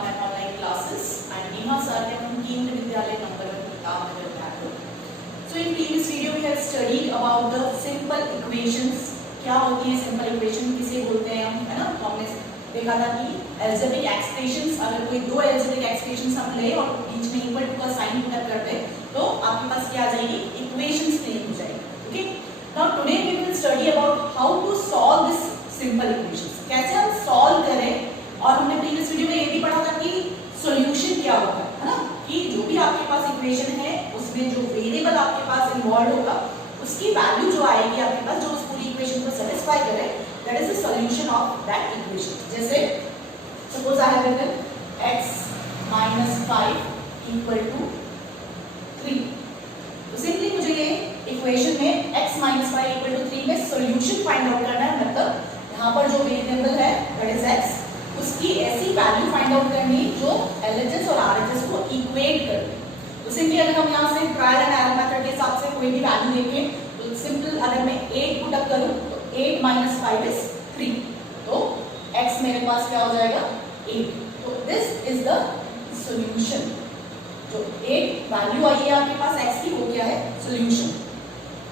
my online classes. I am Neha Sarya from Kendriya Vidyalaya number 1 Tamil Nadu. So in previous video we have studied about the simple equations. क्या होती है simple equation, किसे बोलते हैं हम, है ना? तो हमने देखा था कि algebraic expressions, अगर कोई दो algebraic expressions हम ले और बीच में इक्वल टू का साइन पुट कर दे तो आपके पास क्या आ जाएगी, equations नहीं हो जाएगी. Okay? Now today we will study about how to solve this simple equations. कैसे हम solve करें. और हमने प्रीवियस वीडियो में ये भी पढ़ा था कि सॉल्यूशन क्या होता है ना, कि जो भी आपके पास इक्वेशन है उसमें जो वेरिएबल आपके पास इन्वॉल्व होगा उसकी वैल्यू जो आएगी आपके पास, जो उस पूरी इक्वेशन को सेटिस्फाई करे, that is the solution of that equation. जैसे suppose I have given x - 5 = 3. तो सिंपली मुझे ये इक्वेशन में x - 5 = 3 में सॉल्यूशन फाइंड आउट करना है. मतलब यहाँ पर जो वेरिएबल है दैट इज x, उसकी ऐसी वैल्यू फाइंड आउट करनी जो LHS और RHS को इक्वेट करे. तो सिंपली अगर हम यहाँ से ट्रायल एंड एरर मेथड के हिसाब से कोई भी वैल्यू देखें तो सिंपल अगर मैं 8 पुट अप करूं तो 8 - 5 = 3. तो x मेरे पास क्या हो जाएगा, 8. तो दिस इज द सॉल्यूशन. जो 8 वैल्यू आई है आपके पास x की, वो क्या है, सॉल्यूशन.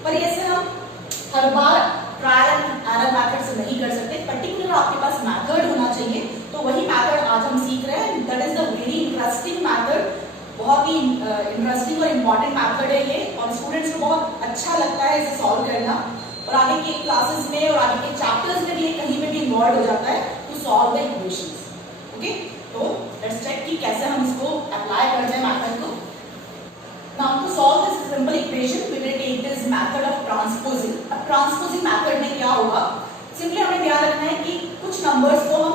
पर ऐसे हम हर बार ट्रायल एंड एरर मेथड से नहीं कर सकते. पर्टिकुलर आपके पास मेथड होना चाहिए. तो वही मेथड आज हम सीख रहे हैं. That is the very interesting method. बहुत ही इंटरेस्टिंग और इम्पोर्टेंट मेथड है ये, और स्टूडेंट्स को बहुत अच्छा लगता है इसे सॉल्व करना. और आगे के क्लासेस में और आगे के चैप्टर्स में भी ये कहीं में भी इन्वॉल्व हो जाता है to solve the equations. Okay, तो लेट्स चेक कि कैसे हम इसको अप्लाई करते हैं मेथड को. Now to solve this simple equation we will take this method of transposing. अब transposing method में क्या होगा, सिंपली हमें ध्यान रखना है कि कुछ नंबर्स को हम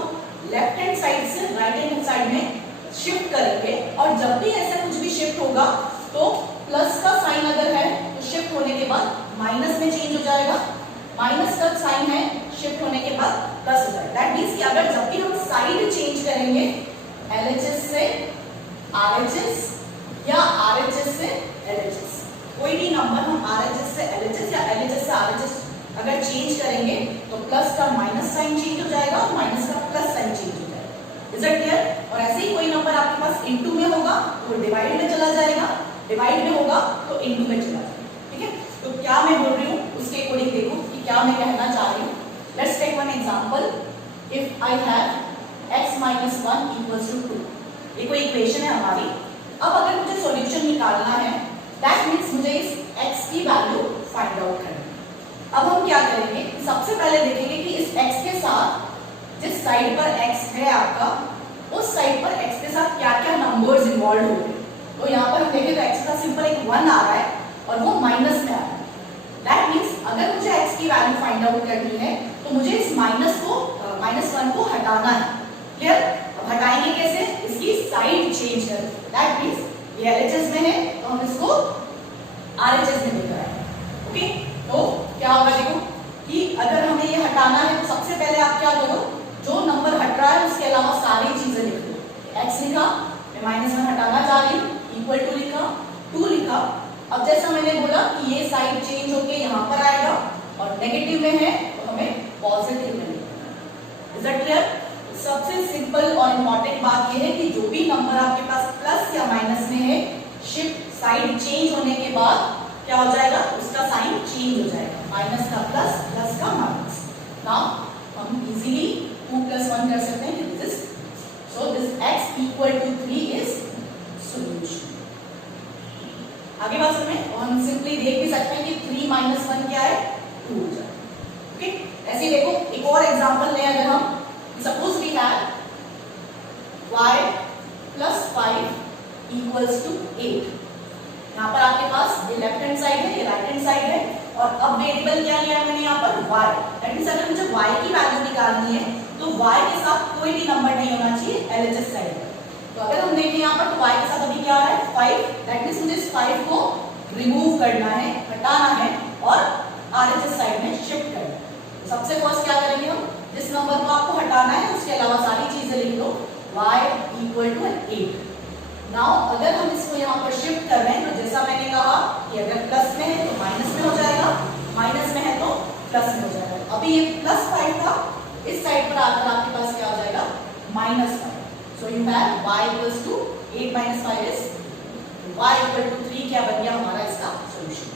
लेफ्ट हैंड साइड से राइट हैंड साइड में शिफ्ट करेंगे, और जब भी ऐसा कुछ भी शिफ्ट होगा तो प्लस का साइन अगर है तो शिफ्ट होने के बाद माइनस में चेंज हो जाएगा. माइनस का साइन है, शिफ्ट होने के बाद प्लस हो जाएगा. दैट मीन्स कि अगर जब भी हम साइड चेंज करेंगे LHS से RHS या RHS से LHS, कोई भी नंबर हम RHS से LHS या LHS से RHS अगर चेंज करेंगे तो प्लस का माइनस साइन चेंज हो जाएगा और माइनस का प्लस साइन चेंज हो जाएगा. Is it clear? और ऐसे ही कोई नंबर आपके पास इनटू में होगा तो डिवाइड में चला जाएगा, डिवाइड में होगा तो इनटू में चला जाएगा. ठीक है, तो क्या मैं बोल रही हूँ उसके अकॉर्डिंग देखो कि क्या मैं कहना चाह रही हूँ. Let's take one example. If I have x - 1 = 2. ये कोई इक्वेशन है हमारी. अब अगर मुझे सॉल्यूशन निकालना है, दैट मीन्स मुझे इस x की वैल्यू फाइंड आउट करनी है. अब हम क्या करेंगे, सबसे पहले देखेंगे कि इस x के साथ जिस साइड पर x है आपका, उस साइड पर x के साथ क्या क्या नंबर्स इन्वॉल्व हो रहे हैं. तो यहाँ पर हम देखें तो x का सिंपल एक 1 आ रहा है और वो माइनस में आ रहा है. दैट मीन्स अगर मुझे x की वैल्यू फाइंड आउट करनी है तो मुझे इस -1 को हटाना है. क्लियर? अब हटाएंगे कैसे, इसकी साइड चेंज कर. दैट मीन्स ये LHS में है तो हम इसको RHS में लेकर आएंगे. ओके, तो क्या होगा देखो कि अगर हमें ये हटाना है तो सबसे पहले आप क्या करो, जो नंबर हट रहा है उसके अलावा सारी चीजें लिख दो. x लिखा, मैं -1 हटाना चाह रही हूँ, इक्वल टू लिखा, 2 लिखा. अब जैसा मैंने बोला कि ये साइड चेंज होके यहाँ पर आएगा और नेगेटिव में है तो हमें पॉजिटिव में लिखना है. Is that clear? सबसे सिंपल और इम्पोर्टेंट बात यह है कि जो भी नंबर आपके पास प्लस या माइनस में है, शिफ्ट साइड चेंज होने के बाद क्या हो जाएगा, उसका साइन चेंज हो जाएगा. माइनस का प्लस, प्लस का माइनस. नाउ हम इजीली 2 + 1 कर सकते हैं कि this is, so this x = 3 is solution. आगे बात समझ, और हम सिंपली देख भी सकते हैं कि 3 - 1 क्या है, 2 हो जाएगा. ओके, ऐसे देखो एक और एग्जांपल लें. अगर हम suppose we have y + 5 = 8. यहाँ पर आपके पास ये लेफ्ट हैंड साइड है, ये राइट हैंड साइड है, और अब वेरिएबल क्या लिया है मैंने यहाँ पर, y. दैट मींस अगर मुझे y की वैल्यू निकालनी है तो y के साथ कोई भी नंबर नहीं होना चाहिए LHS साइड पर. तो अगर हम देखें यहाँ पर तो y के साथ अभी क्या आ रहा है, 5. दैट मींस मुझे इस 5 को रिमूव करना है, हटाना है और RHS साइड में शिफ्ट करना है. तो सबसे फर्स्ट क्या करेंगे हम, जिस नंबर को आपको हटाना है उसके अलावा सारी चीजें लिख लो. y = 8. नाउ अगर हम इसको यहाँ पर शिफ्ट कर रहे हैं तो जैसा मैंने कहा कि अगर प्लस में है तो माइनस में हो जाएगा, माइनस में है तो प्लस में हो जाएगा. अभी ये +5 था, इस साइड पर आकर आपके पास क्या हो जाएगा, -5. So you have y equals to 8 minus 5 is y equal to 3 क्या बन गया हमारा इसका सॉल्यूशन।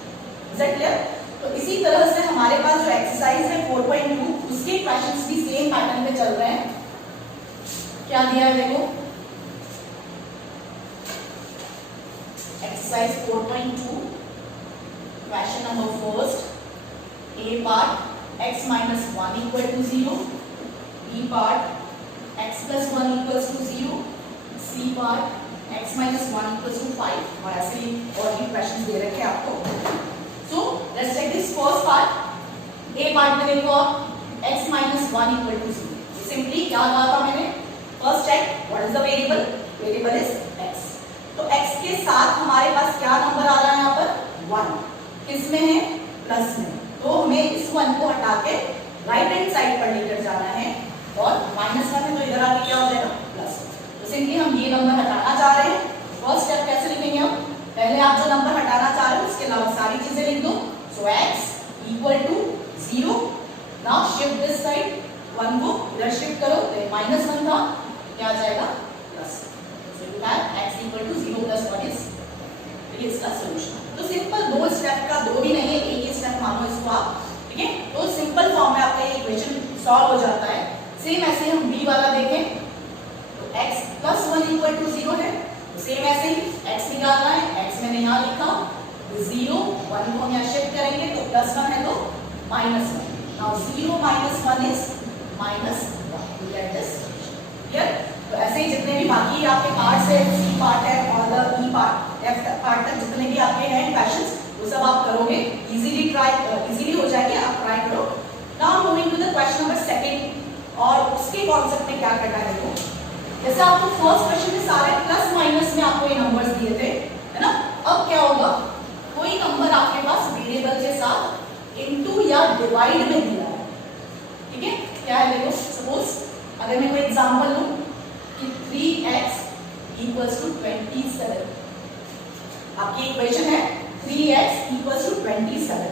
Is that clear? तो इसी तरह से हमारे पास जो एक्सरसाइज है 4.2 उसके क्वेश्चंस भी सेम पैटर्न पे चल रहे हैं। क्या दिया है देखो, exercise 4.2 question number first, A part x minus 1 equal to 0, b part x plus 1 equals to 0, c part x minus 1 equals to 5 और ऐसे ही और भी क्वेश्चन दे रखे हैं आपको। So let's take this first part. A part में देखो आप x minus 1 equal to 0. Simply क्या कहा था मैंने? First check what is the variable? Variable is x. तो x के साथ हमारे पास क्या नंबर आ रहा है यहाँ पर? 1. किसमें है? प्लस में। तो हमें इस 1 को हटा के राइट हैंड साइड पर लेकर जाना है और माइनस 1 है तो इधर आके क्या हो जाएगा? प्लस। तो सिंपली हम ये नंबर हटाना चाह रहे हैं। फर्स्ट स्टेप कैसे लिखेंगे हम? पहले आप जो नंबर हटाना चाह रहे हो उसके अलावा सारी चीजें लिख दो। So x equal to 0, now shift this side, 1 को इधर शिफ्ट करो तो माइनस 1 था, क्या आ जाएगा? Plus. So you have x equal to 0 plus 1 is, ये इसका सॉल्यूशन। तो सिंपल दो स्टेप का, दो भी नहीं है एक ही स्टेप मानो इसको आप, ठीक है? तो सिंपल फॉर्म में आपका ये इक्वेशन सॉल्व हो जाता है। सेम ऐसे हम b वाला देखें तो x प्लस 1 इक्वल टू 0 है, सेम ऐसे ही x निकालना है, x मैंने यहाँ लिखा 0, 1 को हम यहाँ शिफ्ट करेंगे तो प्लस 1 है तो minus 1। Now 0 minus 1 is minus 1। You get this? Clear? तो ऐसे ही जितने भी बाकी आपके पार्ट्स है, सी पार्ट है और the E part, F part तक जितने भी आपके हैं क्वेश्चंस वो सब आप करोगे, इजीली हो जाएंगे, आप ट्राई करो। Now moving to the question number second, और उसके कॉन्सेप्ट में क्या करना है देखो। जैसे आपको फर्स्ट क्वेश्चन में सारे प्लस माइनस में आपको ये नंबर्स दिए थे, है ना? अब क्या होगा, कोई नंबर आपके पास वेरिएबल के साथ इनटू या डिवाइड में दिया है, ठीक है? क्या है देखो, सपोज अगर मैं कोई एग्जांपल लूं कि 3x इक्वल्स टू 27, आपकी इक्वेशन है 3x इक्वल्स टू 27।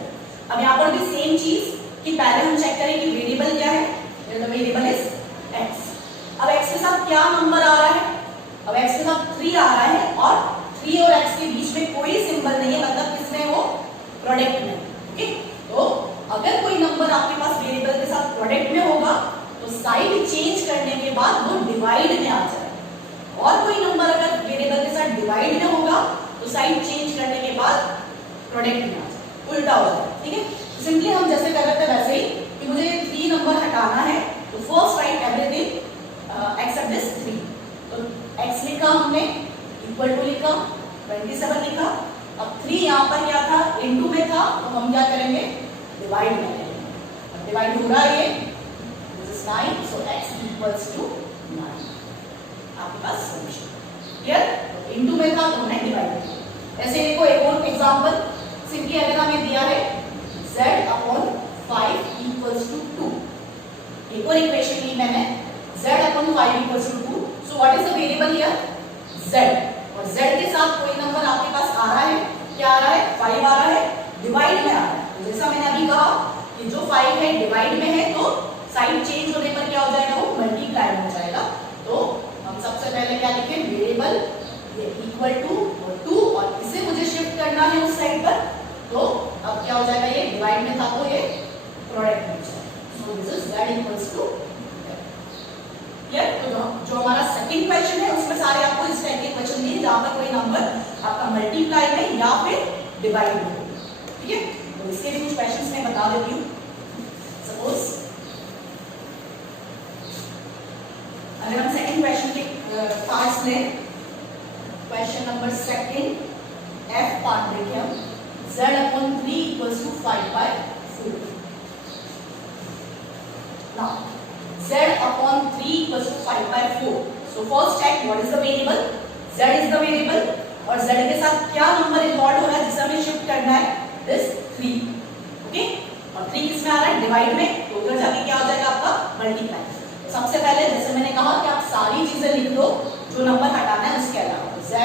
अब यहाँ पर भी सेम चीज कि पहले हम चेक करें कि वेरिएबल क्या है, द वेरिएबल इज x। अब x के साथ क्या नंबर आ रहा है? अब x के साथ 3 आ रहा है और 3 और x के बीच में कोई सिंबल नहीं है, मतलब किसमें वो प्रोडक्ट में, ठीक? तो अगर कोई नंबर आपके पास वेरिएबल के साथ प्रोडक्ट में होगा तो साइड चेंज करने के बाद वो डिवाइड में आ जाएगा, और कोई नंबर अगर वेरिएबल के साथ डिवाइड में होगा तो साइड चेंज करने के बाद प्रोडक्ट में आ जाएगा, उल्टा हो जाएगा, ठीक है? सिंपली हम जैसे कर रहे थे वैसे ही कि मुझे 3 नंबर हटाना है तो first right everything except this 3। तो x लिखा हमने, इक्वल टू लिखा, 27 लिखा। अब 3 यहाँ पर क्या था, इनटू में था, तो हम क्या करेंगे? डिवाइड में करेंगे। अब डिवाइड हो रहा है ये, this is 9, so x equals to 9, आपके पास सॉल्यूशन। क्लियर? तो इनटू में था तो हमने डिवाइड किया। ऐसे देखो एक और एग्जांपल, सिंपली अगर हमें दिया है z अपॉन 5 इक्वल्स टू 2, एक और इक्वेशन ली मैंने z upon 5 equals to 2. So what is the variable here? z, और z के साथ कोई नंबर आपके पास आ रहा है, क्या आ रहा है? 5 आ रहा है, डिवाइड में आ रहा है। तो जैसा मैंने अभी कहा कि जो 5 है डिवाइड में है तो साइड चेंज होने पर क्या हो जाएगा? वो मल्टीप्लाई हो जाएगा। तो हम सबसे पहले क्या लिखें? वेरिएबल इक्वल टू 2, और इसे मुझे शिफ्ट करना है उस साइड पर, तो अब क्या हो जाएगा? ये डिवाइड में था तो ये प्रोडक्ट में हो जाएगा। So this is z equals to, तो जो हमारा सेकंड क्वेश्चन है उसमें सारे आपको इस टाइप के क्वेश्चन दिए जहां पर कोई नंबर आपका मल्टीप्लाई में या फिर डिवाइड में, ठीक है? तो इसके भी कुछ क्वेश्चंस मैं बता देती हूँ। सपोज अगर हम सेकंड क्वेश्चन के पार्ट्स लें, question number second F part देखिए हम, z upon 3 equals to 5/4। Now z upon 3 equals to 5/4. So first check what is the variable? Z is the variable, और z के साथ क्या नंबर इन्वॉल्व हो रहा है जिसे हमें शिफ्ट करना है? this 3, okay? और 3 किसमें आ रहा है? डिवाइड में, तो उधर जाके क्या हो जाएगा आपका? मल्टीप्लाई। तो सबसे पहले जैसे मैंने कहा कि आप सारी चीजें लिख दो जो नंबर हटाना है उसके अलावा। z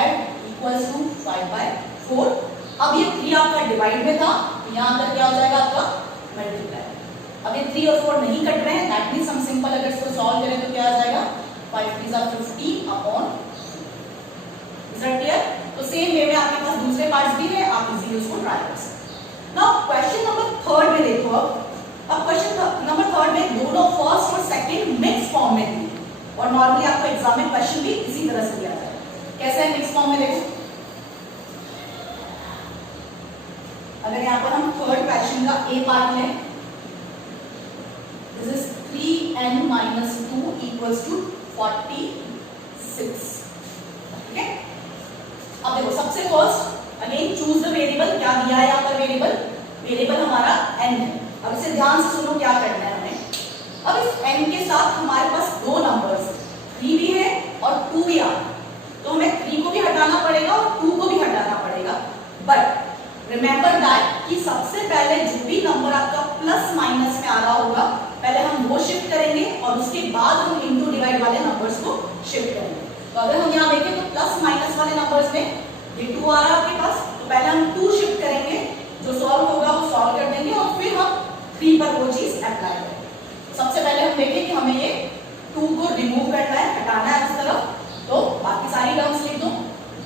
equals to 5/4। अब ये 3 आपका डिवाइड में था, तो यहाँ पर क्या हो जाएगा आपका? मल्टीप्लाई। अब ये 3 और 4 नहीं कट रहे हैं, दैट मींस हम सिंपल अगर इसको सॉल्व करें तो क्या आ जाएगा? 5 3 50 अपॉन इजीली उसको ट्राई कर सकते। नाउ क्वेश्चन नंबर थर्ड में देखो, अब क्वेश्चन नंबर थर्ड में दोनों फर्स्ट और सेकंड मिक्स फॉर्म में दिए, और नॉर्मली आपको एग्जाम में क्वेश्चन भी इसी तरह से दिया जाता है। कैसे है मिक्स फॉर्म में? देखो, अगर यहाँ पर हम थर्ड क्वेश्चन का ए पार्ट लें, this is 3n minus 2 equals to 46। ठीक है, अब देखो सबसे first again choose the variable. क्या दिया है यहाँ पर वेरिएबल? वेरिएबल हमारा n है। अब इसे ध्यान से सुनो क्या करना है हमें। अब इस n के साथ हमारे पास दो नंबर्स 3 भी है और 2 भी आ रहा है, तो हमें 3 को भी हटाना पड़ेगा और 2 को भी हटाना पड़ेगा। बट रिमेंबर दैट कि सबसे पहले जो भी नंबर आपका प्लस माइनस में आ रहा होगा पहले हम वो शिफ्ट करेंगे और उसके बाद हम इनटू डिवाइड वाले नंबर्स को शिफ्ट करेंगे। तो अगर हम यहाँ देखें तो प्लस माइनस वाले नंबर्स में ये 2 आ रहा है आपके पास, तो पहले हम 2 शिफ्ट करेंगे, जो सॉल्व होगा वो सॉल्व कर देंगे और फिर हम 3 पर वो चीज अप्लाई करेंगे। सबसे पहले हम देखें कि हमें ये 2 को रिमूव करना है, हटाना है इस तरफ, तो बाकी सारी टर्म्स लिख दो।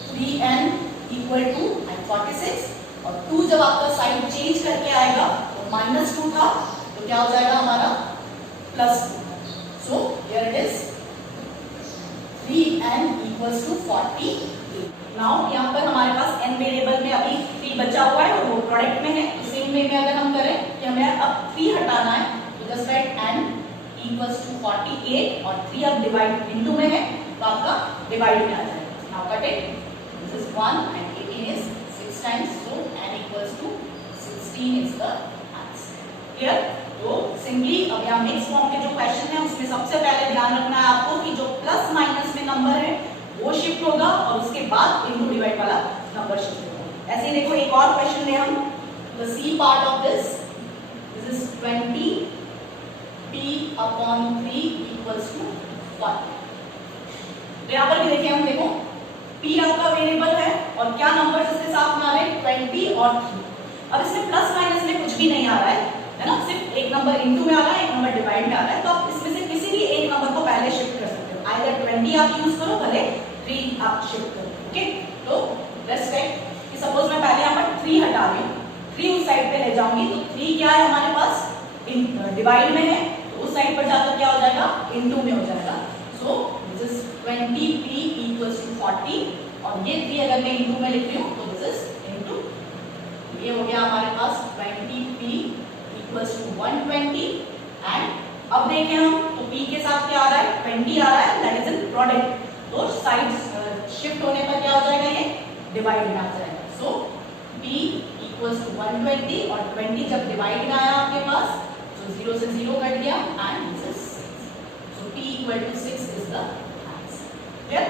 3n इक्वल टू 46 और 2 जब आपका साइड चेंज करके आएगा तो -2 था, तो क्या हो जाएगा हमारा +2। So here it is 3n equals to 48। Now यहाँ पर हमारे पास n वेरिएबल में अभी 3 बचा हुआ है और वो प्रोडक्ट में है। सेम वे में अगर हम करें कि हमें अब 3 हटाना है, तो just write n equals to 48 और 3 अब डिवाइड इनटू में है तो आपका डिवाइड में आ जाएगा। Now cut it, this is 1 and 18 is 6 times, so n equals to 16 is the answer. Clear? तो सिंपली अब यहाँ मिक्स फॉर्म के जो क्वेश्चन है उसमें सबसे पहले ध्यान रखना है आपको कि जो प्लस माइनस में नंबर है वो शिफ्ट होगा और उसके बाद इनटू डिवाइड वाला नंबर शिफ्ट होगा। ऐसे ही देखो एक और क्वेश्चन ले हम, the C part of this is 20 p upon 3 equals to 1। तो यहाँ पर भी देखिए हम, देखो p आपका वेरिएबल है और क्या नंबर इसके साथ में आ रहे हैं 20 और 3। अब इसमें प्लस माइनस में कुछ भी नहीं आ रहा है ना, सिर्फ एक नंबर इनटू में आ रहा है, एक नंबर डिवाइड में आ रहा है, तो आप इसमें से किसी भी एक नंबर को पहले शिफ्ट कर सकते हो। आइदर 20 आप यूज करो, भले 3 आप शिफ्ट करो। ओके, तो लेट्स टेक कि सपोज मैं पहले यहाँ पर 3 हटा रही हूँ, 3 उस साइड पे ले जाऊंगी, तो 3 क्या है हमारे पास डिवाइड में है, तो उस साइड पर जाकर क्या हो जाएगा इनटू में हो जाएगा। So this is 20p equals to 40 और ये 3 अगर मैं इनटू में लिख रही हूँ तो दिस इज इनटू, ये हो गया हमारे पास 20p इक्वल्स टू 120 एंड अब देखें हम तो p के साथ क्या आ रहा है 20 आ रहा है, दैट इज इन प्रोडक्ट, तो साइड शिफ्ट होने पर क्या हो जाएगा ये डिवाइड में आ जाएगा। सो p इक्वल्स टू 120 और 20 जब डिवाइड में आया आपके पास तो 0 से 0 कट गया and this is 6। So p equal to 6 is the answer. Clear?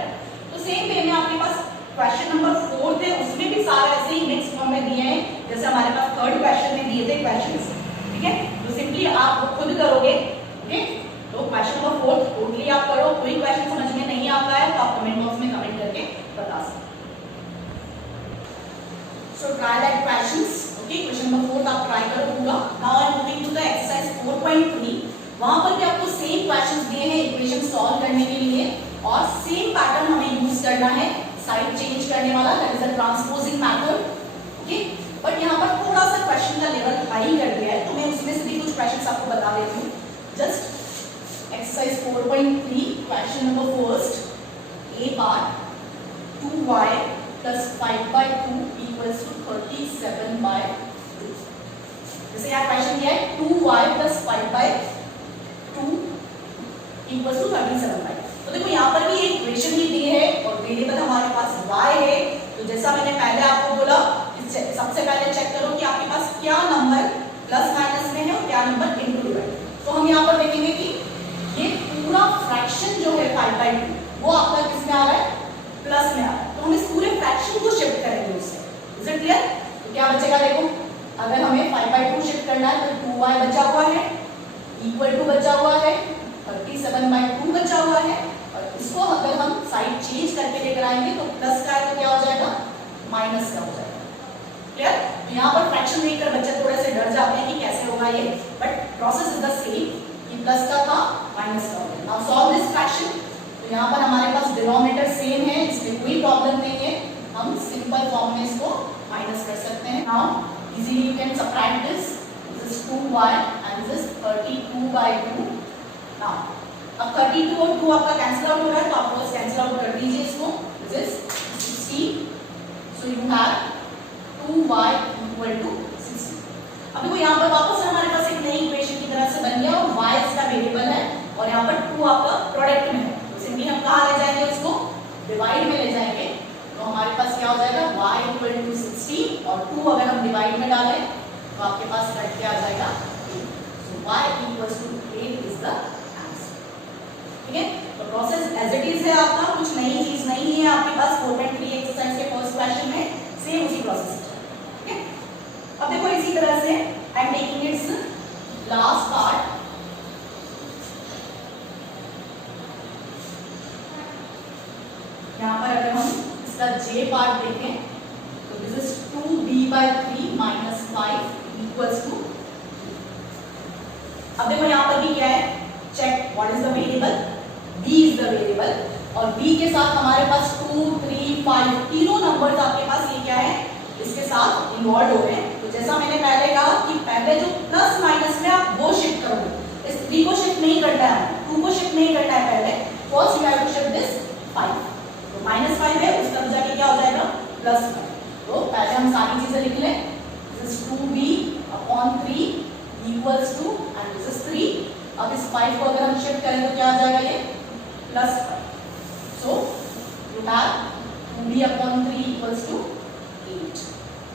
तो सेम वे में आपके पास क्वेश्चन नंबर 4 थे, उसमें भी सारे ऐसे ही मिक्स फॉर्म में दिए हैं जैसे हमारे पास थर्ड क्वेश्चन में दिए थे क्वेश्चंस। ठीक है, तो सिंपली आप वो खुद करोगे। ओके, तो क्वेश्चन नंबर 4 टोटली आप करो, कोई क्वेश्चन समझ में नहीं आता है तो आप कमेंट बॉक्स में कमेंट करके बता सकते हो। So try that questions. Okay, question number 4 आप ट्राई करो पूरा। Now I am moving to the exercise 4.3। वहां पर भी आपको सेम क्वेश्चंस दिए हैं इक्वेशन सॉल्व करने के लिए और सेम पैटर्न हमें यूज करना है, साइड चेंज करने वाला, that is the transposing method. Okay, but यहाँ पर थोड़ा सा क्वेश्चन का लेवल हाई कर दिया है, तो मैं उसमें से भी कुछ क्वेश्चंस आपको बता देती हूँ। Just exercise 4.3 question number first A part 2y plus 5/2 equals to 37/2। जैसे यहाँ क्वेश्चन क्या है 2y plus 5/2 equals to 37/2। तो देखो यहाँ पर भी एक इक्वेशन ही दी है और वेरिएबल हमारे पास y है, तो जैसा मैंने पहले आपको बोला सबसे पहले चेक करो कि आपके पास क्या नंबर प्लस माइनस में है और क्या नंबर इनटू डिवाइड। तो हम यहाँ पर देखेंगे कि ये पूरा फ्रैक्शन जो है 5/2 वो आपका किस में आ रहा है प्लस में आ रहा है, तो हम इस पूरे फ्रैक्शन को शिफ्ट करेंगे उससे। Is it clear? तो क्या बचेगा देखो, अगर हमें 5/2 शिफ्ट करना है तो 2y बचा हुआ है इक्वल टू बचा हुआ है 37/2 बचा हुआ है, और इसको अगर हम साइड चेंज करके लेकर आएंगे तो प्लस का है तो क्या हो जाएगा माइनस का हो जाएगा। क्लियर? तो यहाँ पर फ्रैक्शन देखकर बच्चे थोड़े से डर जाते हैं कि कैसे होगा ये, but process is the same कि प्लस का था माइनस का हो गया। Now solve this fraction. तो यहाँ पर हमारे पास डिनोमिनेटर सेम है, इसमें कोई प्रॉब्लम नहीं है, हम सिंपल फॉर्म में इसको माइनस कर सकते हैं। Now easily you can subtract this. This is 2y and this is 32/2. Now अब 32 और 2 आपका कैंसिल आउट हो रहा है, तो आप बस कैंसिल आउट कर दीजिए इसको. This is 60. So you have 2y equal to 60. अब देखो यहाँ पर वापस से हमारे पास एक नई इक्वेशन की तरह से बन गया और y इसका वेरिएबल है और यहाँ पर 2 आपका प्रोडक्ट में है. तो सिंपली हम कहाँ ले जाएंगे उसको, डिवाइड में ले जाएंगे. तो हमारे पास क्या हो जाएगा, y equal to 60 और 2 अगर हम डिवाइड में डालें तो आपके पास कट के आ जाएगा 8. So y equals to 8 is the answer. ठीक है, तो प्रोसेस एज इट इज है आपका, कुछ नई चीज नहीं है आपके पास. 4.3 एक्सरसाइज के फर्स्ट क्वेश्चन में सेम उसी प्रोसेस है. ठीक है, अब देखो इसी तरह से आई am taking it's last part. यहाँ पर अगर हम इसका j पार्ट देखें तो this is 2b/3 - 5 equals to. अब देखो यहाँ पर भी क्या है, check what is the variable, b is the variable और b के साथ हमारे पास 2, 3, 5 तीनों नंबर्स आपके पास ये क्या है, इसके साथ इन्वॉल्व हो रहे हैं. तो जैसा मैंने पहले कहा कि पहले जो प्लस माइनस में आप वो शिफ्ट करोगे, इस 3 को शिफ्ट नहीं करना है, 2 को शिफ्ट नहीं करना है. पहले first you have to shift this 5. तो -5 है, उस तरफ जाके क्या हो जाएगा, +5. तो पहले हम सारी चीजें लिख लें. This is 2b/3 equals to and this is 3. अब इस 5 को अगर हम शिफ्ट करें तो क्या आ जाएगा, ये +5. So you have 2b/3 equals to 8.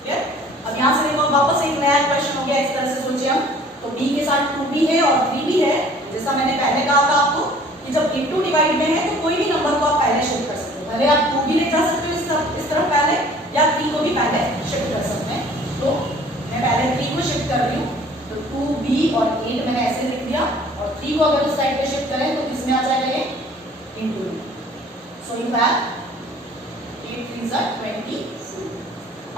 Clear. अब यहाँ से देखो वापस एक नया क्वेश्चन हो गया. इस तरह से सोचिए हम, तो b के साथ 2b है और 3b है. जैसा मैंने पहले कहा था आपको कि जब इनटू डिवाइड में है तो कोई भी नंबर को आप पहले शिफ्ट कर सकते हो. भले आप 2 भी ले जा सकते हो इस तरफ पहले, या 3 को भी पहले शिफ्ट कर सकते हैं. तो मैं पहले 3 को शिफ्ट कर रही हूँ, तो 2b और 8 मैंने ऐसे लिख दिया और 3 को अगर उस साइड पे शिफ्ट करें तो किसमें आ जाएगा, ये into. So you have 8 3 are 24.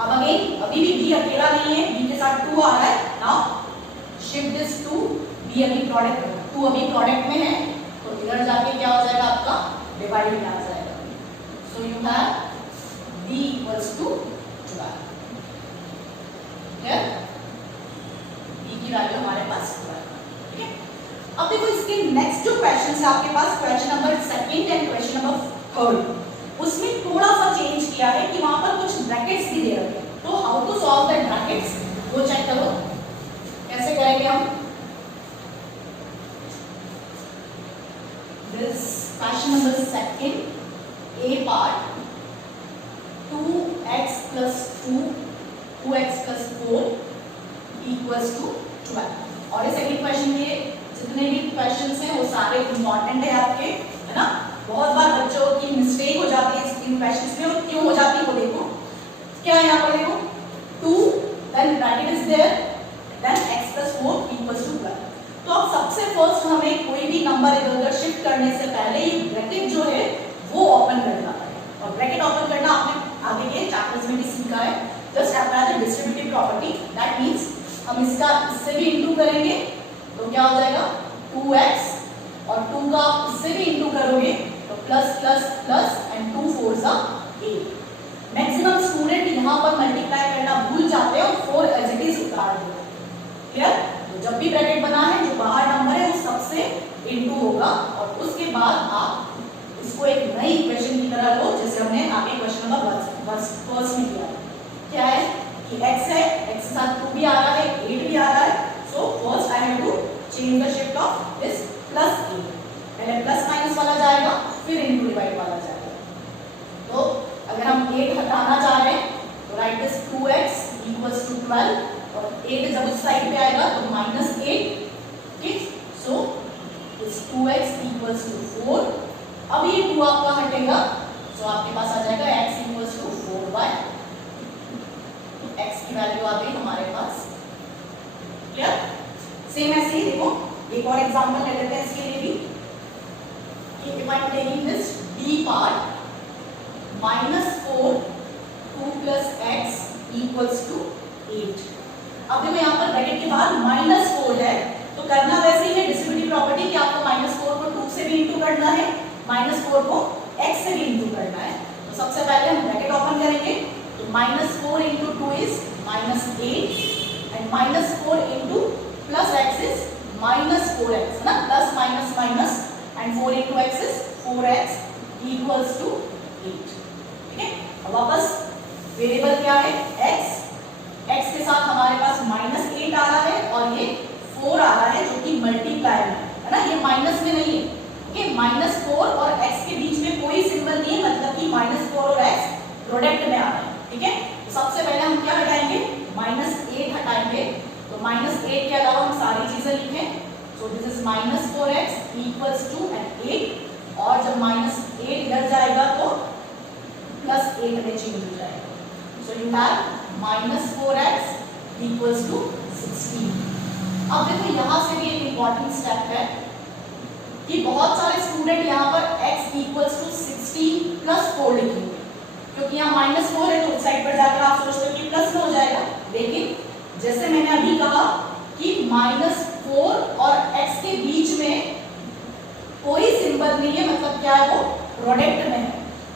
अब अगेन अभी भी b अकेला नहीं है, b के साथ 2 आ रहा है. Now shift this to b, अभी प्रोडक्ट 2 अभी प्रोडक्ट में है, तो इधर जाके क्या हो जाएगा, आपका डिवाइड में आ जाएगा. So you have b equals to 12. Clear, b की वैल्यू हमारे पास 12. ठीक है, अब देखो इसके नेक्स्ट जो क्वेश्चन है आपके पास, question number 2 and question number 3, उसमें थोड़ा सा चेंज किया है कि वहां पर कुछ ब्रैकेट्स भी दे रखे हैं. तो how to solve that brackets, वो चेक करो कैसे करेंगे हम. This question number 2, a part 2x + 2 2x + 4 equals to 12. और ये सेकंड क्वेश्चन के जितने भी क्वेश्चंस हैं वो सारे इंपॉर्टेंट है आपके, है ना. बहुत बार बच्चों की मिस्टेक हो जाती है इन क्वेश्चंस में, और क्यों हो जाती है वो देखो. क्या है यहाँ पर, देखो 2 then bracket is there then x + 4 equals to 12. तो अब सबसे फर्स्ट हमें कोई भी नंबर इधर उधर शिफ्ट करने से पहले ये ब्रैकेट जो है वो ओपन करना है. और ब्रैकेट ओपन करना आपने आगे के चैप्टर्स में भी सीखा है. Just apply the distributive property. That means हम इसका इससे भी इंटू करेंगे तो क्या हो जाएगा 2x, और 2 का आप इससे भी इंटू करोगे तो plus plus plus and 2 4 8. Maximum student यहाँ पर मल्टीप्लाई करना भूल जाते हैं और 4 एज इट इज उतार देते हैं. क्लियर. तो जब भी ब्रैकेट बना है जो बाहर नंबर है वो सबसे इंटू होगा और उसके बाद आप इसको एक नई इक्वेशन की तरह लो, जैसे हमने आगे क्वेश्चन नंबर फर्स्ट में किया. क्या है कि x है, x के साथ 2 भी आ रहा है, 8 भी आ रहा है. So first I have to change the shift of this +8. पहले प्लस माइनस वाला जाएगा फिर इनटू डिवाइड वाला जाएगा. तो अगर हम 8 हटाना चाह रहे हैं तो right this 2x equals to 12 और 8 जब उस साइड पे आएगा तो -8. Okay, so this 2x equals to 4. अब ये 2 आपका हटेगा, सो आपके पास आ जाएगा x equals to 4y. x की वैल्यू आ गई हमारे पास. क्लियर. सेम ऐसे ही देखो एक और एग्जांपल ले लेते हैं इसके लिए भी. If I am taking this b part -4 2 + x equals to 8. अब देखो यहाँ पर ब्रैकेट के बाद -4 है, तो करना वैसे ही है डिस्ट्रीब्यूटिव प्रॉपर्टी कि आपको -4 को 2 से भी इंटू करना है, -4 को x से भी इंटू करना है. तो सबसे पहले हम ब्रैकेट ओपन करेंगे तो -4 × 2 is -8 and -4 into plus x is -4x है ना, plus minus minus and 4 into x is 4x equals to 8। ठीक है, अब वापस वेरिएबल क्या है x, x के साथ हमारे पास -8 आ रहा है और ये 4 आ रहा है जो कि मल्टीप्लाई में है ना, ये माइनस में नहीं है। ओके, -4 और x के बीच में कोई सिंबल नहीं है, मतलब कि -4 और x प्रोडक्ट में आ रहा है। ठीक है, तो सबसे पहले हम क्या हटाएंगे, -8 हटाएंगे। तो -8 के अलावा हम सारी चीजें लिखें। So this is -4x equals to 8 और जब -8 इधर जाएगा तो +8 में चेंज हो जाएगा। So you have -4x equals to 16। अब देखो यहाँ से भी एक इंपॉर्टेंट स्टेप है कि बहुत सारे स्टूडेंट यहाँ पर x इक्वल्स टू 16 + 4 लिखेंगे, क्योंकि यहाँ -4 है तो उस साइड पर जाकर आप सोचते हो कि प्लस में हो जाएगा। लेकिन जैसे मैंने अभी कहा कि -4 और x के बीच में कोई सिंबल नहीं है, मतलब क्या है, वो प्रोडक्ट में है।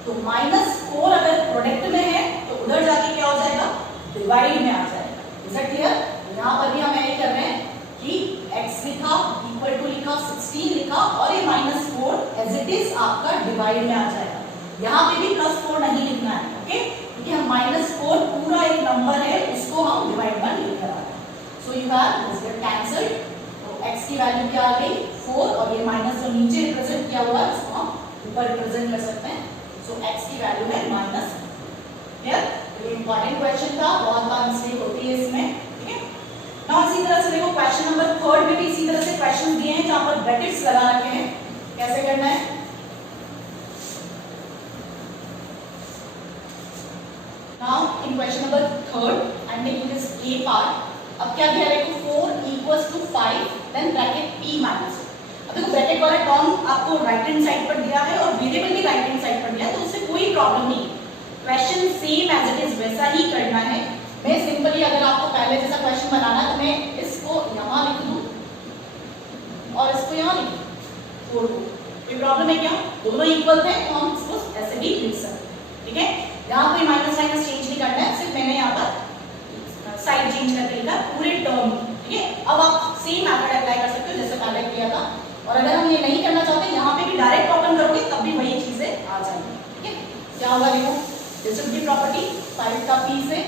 तो -4 अगर प्रोडक्ट में है तो उधर जाके क्या हो जाएगा, डिवाइड में आ जाएगा। Is it clear? यहाँ पर भी हम यही कर रहे हैं कि x लिखा इक्वल टू लिखा 16 लिखा और ये -4 एज इट इज आपका डिवाइड में आ जाएगा। यहाँ पे भी +4 नहीं लिखना है। ओके, क्योंकि हम -4 पूरा एक नंबर है उसको हम डिवाइड में लेकर आ रहे हैं। सो you have this get cancelled. तो x की वैल्यू क्या आ गई, 4, और ये माइनस जो नीचे रिप्रेजेंट किया हुआ है उसको हम ऊपर रिप्रेजेंट कर सकते हैं। सो x की वैल्यू है -। क्लियर? ये इंपॉर्टेंट क्वेश्चन था, बहुत बार मिस्टेक होती है इसमें। ठीक है, नाउ इसी तरह से देखो क्वेश्चन नंबर 3 में भी इसी तरह से क्वेश्चन दिए हैं जहां पर ब्रैकेट्स लगा रखे हैं। कैसे करना है, now in question number 3 I am taking this a part. अब क्या दिया है, 4 equals to 5 then bracket p minus. अब देखो ब्रैकेट वाला टर्म आपको राइट हैंड साइड पर दिया है और वेरिएबल भी राइट हैंड साइड पर दिया है, तो उससे कोई प्रॉब्लम नहीं। Question same as it is वैसा ही करना है। मैं सिंपली अगर आपको पहले जैसा क्वेश्चन बनाना है तो मैं इसको यहाँ लिख दूँ और इसको यहाँ लिख दूँ 4 को। कोई प्रॉब्लम है क्या, दोनों इक्वल थे तो हम इसको ऐसे भी लिख सकते हैं। ठीक है, यहाँ कोई माइनस चेंज नहीं करना है, सिर्फ मैंने यहाँ पर साइड चेंज करके लिखा पूरे टर्म। ठीक है, अब आप सेम मेथड अप्लाई कर सकते हो जैसे पहले किया था। और अगर हम ये नहीं करना चाहते, यहाँ पे भी डायरेक्ट ओपन करोगे तब भी वही चीजें आ जाएंगी। ठीक है, क्या होगा देखो, डिस्ट्रीब्यूटिव प्रॉपर्टी 5 का p से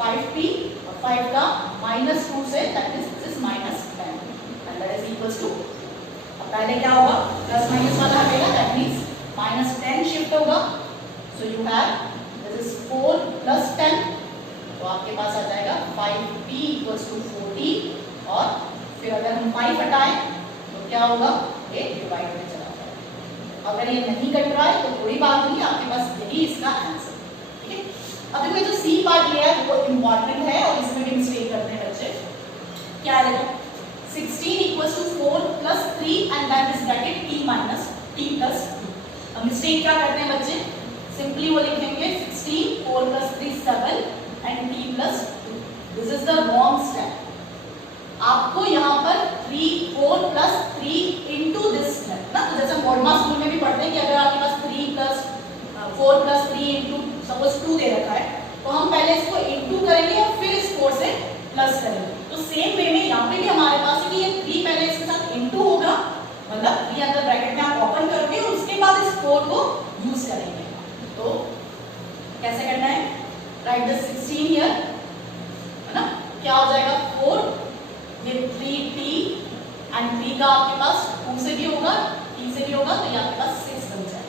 5p और 5 का -2 से that is -10 and that is equals to, अब पहले क्या होगा, प्लस माइनस वाला हटेगा, दैट मींस -10 शिफ्ट होगा। सो यू हैव दिस इज 4 + 10, तो आपके पास आ जाएगा 5p = 40 और फिर अगर हम 5 हटाएं तो क्या होगा, ये डिवाइड में चला जाएगा। अगर ये नहीं कट रहा है तो कोई बात नहीं, आपके पास यही इसका आंसर। ठीक है, अब देखो जो सी पार्ट लिया है वो इंपॉर्टेंट है और इसमें भी मिस्टेक करते हैं बच्चे। क्या है देखो, 16 = 4 + 3 and that is bracket t - t + 2। अब मिस्टेक क्या करते हैं बच्चे, सिंपली वो लिखेंगे 16 4 + 3 7 and t + 2। This is the wrong step. आपको यहाँ पर 4 + 3 इनटू दिस है ना, तो जैसे मोडमा स्कूल में भी पढ़ते हैं कि अगर आपके पास 4 + 3 इनटू सपोज 2 दे रखा है तो हम पहले इसको इनटू करेंगे और फिर इस 4 से प्लस करेंगे। तो सेम वे में यहाँ पे भी हमारे पास है कि ये 3 पहले इसके साथ इनटू होगा, मतलब 3 अंदर ब्रैकेट में आप ओपन करोगे और उसके बाद इस 4 को यूज करेंगे। तो कैसे करना है, राइट द 16 हियर है ना, क्या हो जाएगा 4 ये 3t एंड 3 का आपके पास 2 से भी होगा, t से भी होगा, तो ये आपके पास 6 बन जाएगा।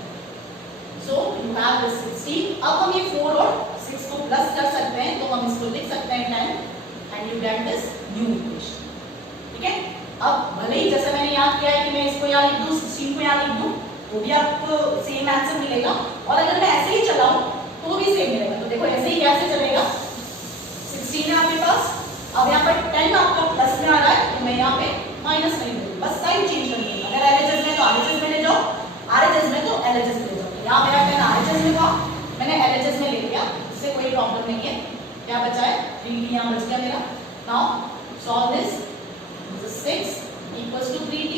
So you have this 16। अब हम ये 4 और 6 को प्लस कर सकते हैं, तो हम इसको लिख सकते हैं 10 and you get this new equation. ठीक है, अब भले ही जैसे मैंने याद किया है कि मैं इसको यहाँ लिख दूँ, 16 को यहाँ लिख दूँ, वो भी आपको सेम आंसर मिलेगा। और अगर मैं ऐसे ही चलाऊँ तो भी सेम मिलेगा। तो देखो ऐसे ही कैसे चलेगा, 16 है आपके पास, अब यहाँ पर 10 आपका प्लस में आ रहा है तो मैं यहाँ पे माइनस नहीं दूंगी, बस साइड चेंज करनी है। अगर एलएचएस में तो आरएचएस में ले जाओ, आरएचएस में तो एलएचएस में ले जाओ। यहाँ मेरा 10 आरएचएस में था, मैंने एलएचएस में ले लिया, इससे कोई प्रॉब्लम नहीं है। क्या बचा है, 3t यहाँ बच गया मेरा। Now solve this, 6 = 3t।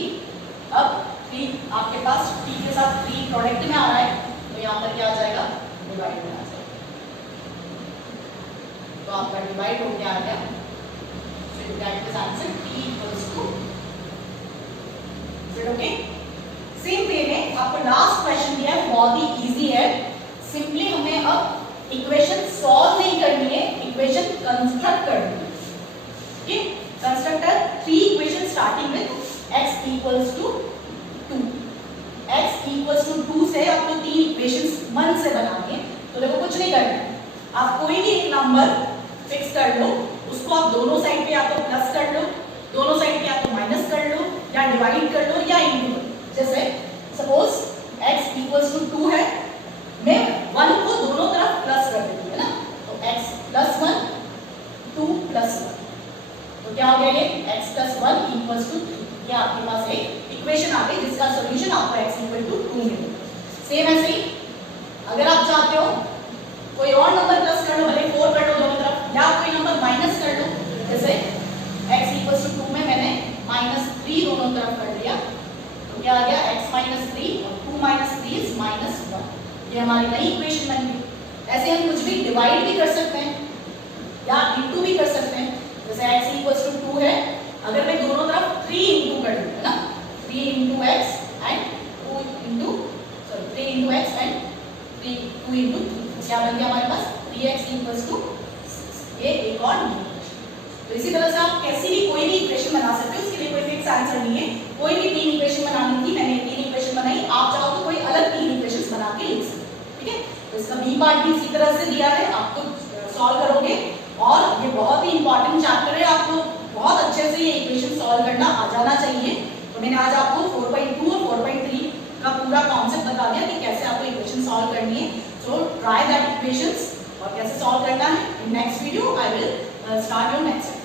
अब 3 आपके पास t के साथ 3 प्रोडक्ट में आ रहा है तो यहाँ पर क्या आ जाएगा, डिवाइड में आ जाएगा। तो तो आपका डिवाइड हो गया आ गया, so that is answer t equals to, is it okay? Same way में आपको लास्ट क्वेश्चन दिया है, बहुत ही इजी है। सिंपली हमें अब इक्वेशन सॉल्व नहीं करनी है, इक्वेशन कंस्ट्रक्ट करनी है। ठीक, constructor 3 equation starting with x equals to 2, x equals to 2 से आपको 3 इक्वेशंस मन से बनानी है। तो देखो कुछ नहीं करना है, आप कोई भी एक नंबर फिक्स कर लो, उसको आप दोनों साइड पे या तो प्लस कर लो, दोनों साइड पे या तो माइनस कर लो, या डिवाइड कर लो, या इंटू कर लो। जैसे सपोज x equals to 2 है, मैं 1 को दोनों तरफ प्लस कर देती हूँ ना, तो x plus 1 2 plus 1, तो क्या हो गया ये x plus 1 equals to 3। ये आपके पास एक इक्वेशन आ गई जिसका सॉल्यूशन आपको x equal to 2 मिलेगा। सेम ऐसे ही अगर आप चाहते हो कोई और नंबर प्लस कर लो, भले 4 कर लो दोनों तरफ, या कोई नंबर माइनस कर लो, जैसे x equals to 2 में मैंने -3 दोनों तरफ कर दिया, तो क्या आ गया x minus 3 और 2 minus 3 is -1। ये हमारी नई इक्वेशन बन गई। ऐसे हम कुछ भी डिवाइड भी कर सकते हैं या इंटू भी कर सकते हैं। जैसे x equals to 2 है, अगर मैं दोनों तरफ 3 इंटू कर दूं, है ना, 3 into x and 2 into 3 into x and 2 into 3, क्या बन गया हमारे पास 3x equals to 6। ये एक और नई इक्वेशन। तो इसी तरह से आप कैसी भी कोई भी इक्वेशन बना सकते हो, उसके लिए कोई फिक्स आंसर नहीं है। कोई भी 3 इक्वेशन बनानी थी, मैंने 3 इक्वेशन बनाई, आप चाहो तो कोई अलग 3 इक्वेशंस बना के लिख सकते हो। ठीक है, तो इसका बी पार्ट भी इसी तरह से दिया है, आप खुद सॉल्व करोगे, और ये बहुत ही इंपॉर्टेंट चैप्टर है, आपको बहुत अच्छे से ये इक्वेशन सॉल्व करना आ जाना चाहिए। तो मैंने आज आपको 4.2 और 4.3 का पूरा कॉन्सेप्ट बता दिया कि कैसे आपको इक्वेशन सॉल्व करनी है। सो ट्राई दैट इक्वेशंस, और कैसे सॉल्व करना है। In next video I will start your next